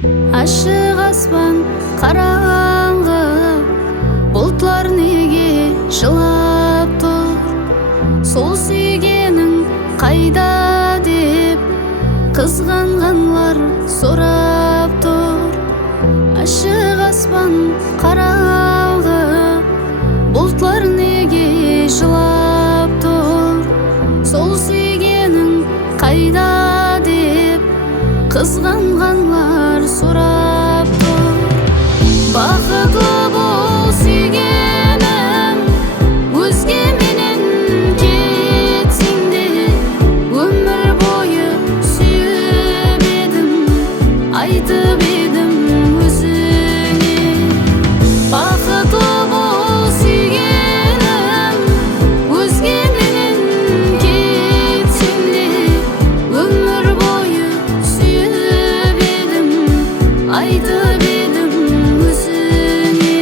Ашық аспан қараңғы, бұлтлар неге жылап тұр? Сол сүйгенің қайда деп қызғанғанлар сұрап тұр. Ашық аспан қараңғы, бұлтлар неге жылап тұр? Сол сүйгенің қайда деп қызғанғанлар сұрап тұр. Бақытлы бол сүйгенім, өзгеменен кетсең де, өмір бойы сүйіп едім, айтып едім өзіңе. Бақытлы бол сүйгенім, өзгеменен кетсең де, өмір бойы сүйіп едім, айтып едім өзіңе.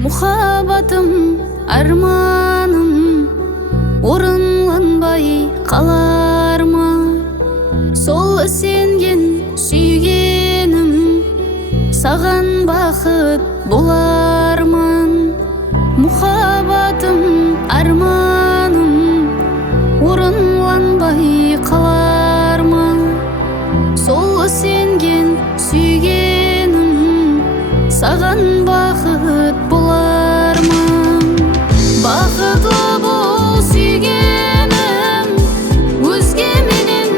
Мұхаббатым, арманым орынланбай қалар ма? Сол сенген сүйгенім саған бақыт боларман. Мұхаббатым, арманым орынланбай қалар ма? Сол сенген сүйгенім саған бақыт боларман. Бақытлы бол сүйгенім, өзгеменен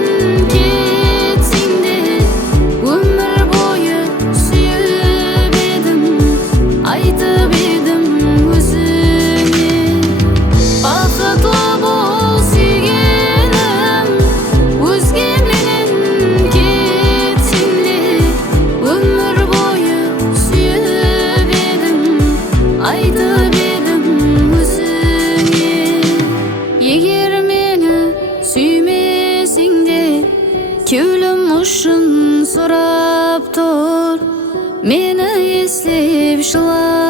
кетсең де, өмір бойы сүйіп едім, айтып едім өзіңе. Бақытлы бол сүйгенім, өзгеменен кетсең де, өмір бойы сүйіп едім, айтып едім өзіңе. Егер мені сүймесең де, кеулім ұшын сұрап тұр, мені естеп жылап